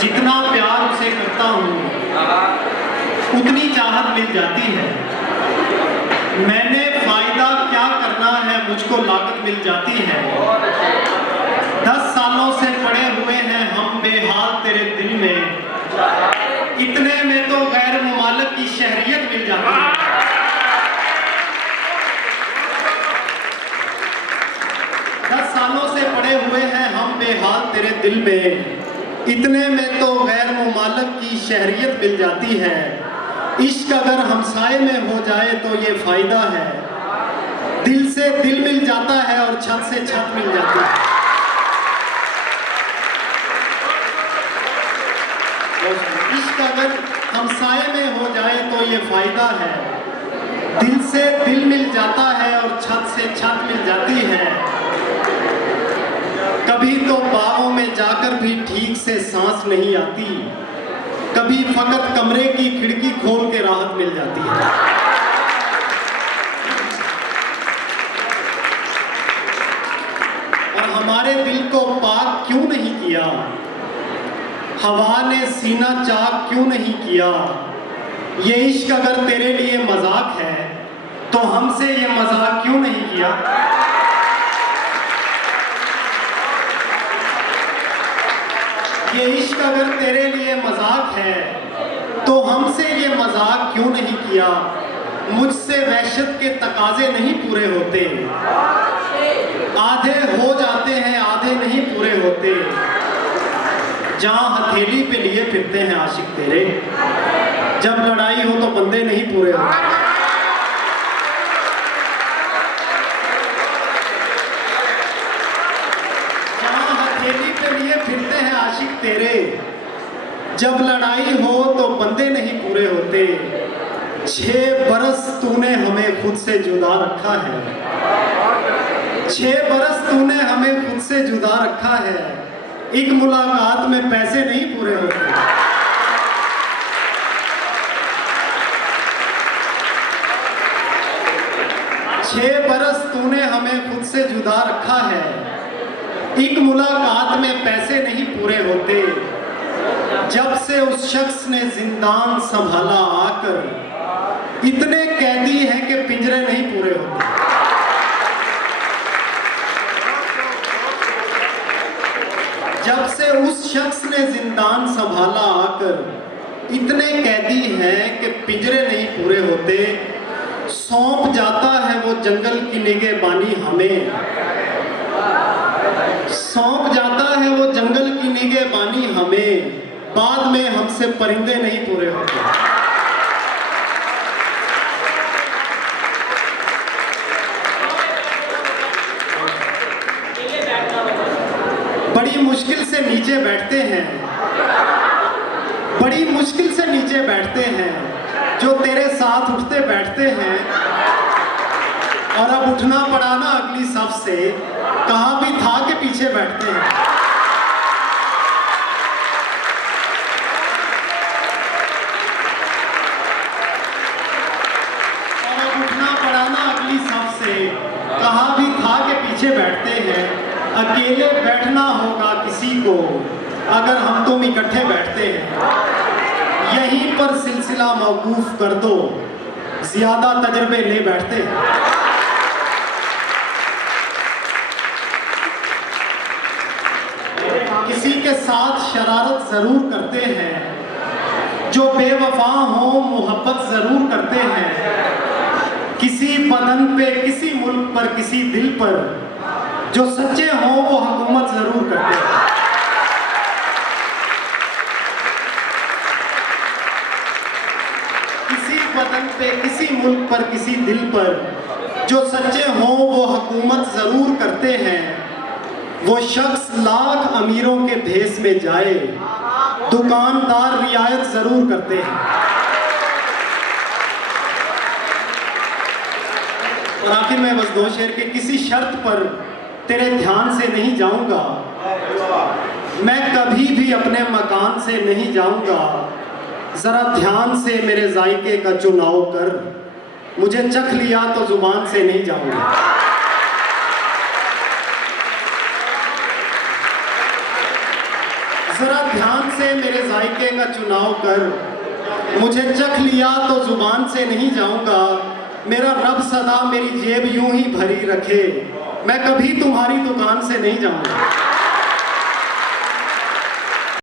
जितना प्यार उसे करता हूँ उतनी चाहत मिल जाती है। मैंने फायदा क्या करना है, मुझको लागत मिल जाती है। 10 सालों से पड़े हुए हैं हम बेहाल तेरे दिल में, इतने में तो गैर मुमालिक की शहरियत मिल जाती है। 10 सालों से पड़े हुए हैं हम बेहाल तेरे दिल में, इतने में तो गैर मुमालिक की शहरियत मिल जाती है। इश्क अगर हमसाए में हो जाए तो ये फायदा है, दिल से दिल मिल जाता है और छत से छत मिल जाती है। इश्क अगर हमसाए में हो जाए तो ये फायदा है, दिल से दिल मिल जाता है और छत से छत मिल जाती है। कभी तो बागों में जाकर भी ठीक से सांस नहीं आती, कभी फकत कमरे की खिड़की खोल के राहत मिल जाती है। और हमारे दिल को पाक क्यों नहीं किया, हवा ने सीना चाक क्यों नहीं किया। ये इश्क अगर तेरे लिए मजाक है तो हमसे ये मजाक क्यों नहीं किया। ये इश्क अगर तेरे लिए मजाक है तो हमसे ये मजाक क्यों नहीं किया। मुझसे वहशत के तकाजे नहीं पूरे होते, आधे हो जाते हैं आधे नहीं पूरे होते। जहाँ हथेली पे लिए फिरते हैं आशिक तेरे, जब लड़ाई हो तो बंदे नहीं पूरे होते। जहाँ हथेली पे लिए फिरते हैं आशिक तेरे, जब लड़ाई हो तो बंदे नहीं पूरे होते। 6 बरस तूने हमें खुद से जुदा रखा है, 6 बरस तूने हमें खुद से जुदा रखा है। एक मुलाकात में पैसे नहीं पूरे होते। छह बरस तूने हमें खुद से जुदा रखा है, एक मुलाकात में पैसे नहीं पूरे होते। जब से उस शख्स ने जिंदान संभाला आकर, इतने कैदी हैं कि पिंजरे नहीं पूरे होते। जब से उस शख्स ने जिंदान संभाला आकर, इतने कैदी हैं कि पिंजरे नहीं पूरे होते। सौंप जाता है वो जंगल की निगहबानी हमें, सौंप जाता है वो जंगल की निगहबानी हमें। बाद में हमसे परिंदे नहीं पूरे होते। बड़ी मुश्किल से नीचे बैठते हैं, बड़ी मुश्किल से नीचे बैठते हैं जो तेरे साथ उठते बैठते हैं। और अब उठना पड़ा ना अगली सफ से, कहाँ भी था के पीछे बैठते हैं। और अब उठना पड़ा ना अगली सफ से, कहाँ भी था के पीछे बैठते हैं। अकेले बैठना होगा किसी को अगर हम तुम इकट्ठे बैठते हैं। यहीं पर सिलसिला मौकूफ कर दो, ज्यादा तजर्बे ले बैठते हैं। किसी के साथ शरारत जरूर करते हैं, जो बेवफा हो मोहब्बत जरूर करते हैं। किसी बदन पे किसी मुल्क पर किसी दिल पर, जो सच्चे हों वो हुकूमत जरूर करते हैं। किसी वतन पे किसी मुल्क पर किसी दिल पर, जो सच्चे हों वो हुकूमत जरूर करते हैं। वो शख्स लाख अमीरों के भेस में जाए, दुकानदार रियायत जरूर करते हैं। और आखिर में बस 2 शेर के, किसी शर्त पर तेरे ध्यान से नहीं जाऊंगा, मैं कभी भी अपने मकान से नहीं जाऊंगा। जरा ध्यान से मेरे जायके का चुनाव कर, मुझे चख लिया तो जुबान से नहीं जाऊंगा। जरा ध्यान से मेरे जायके का चुनाव कर, मुझे चख लिया तो जुबान से नहीं जाऊंगा, मेरा रब सदा मेरी जेब यूं ही भरी रखे, मैं कभी तुम्हारी दुकान से नहीं जाऊंगा।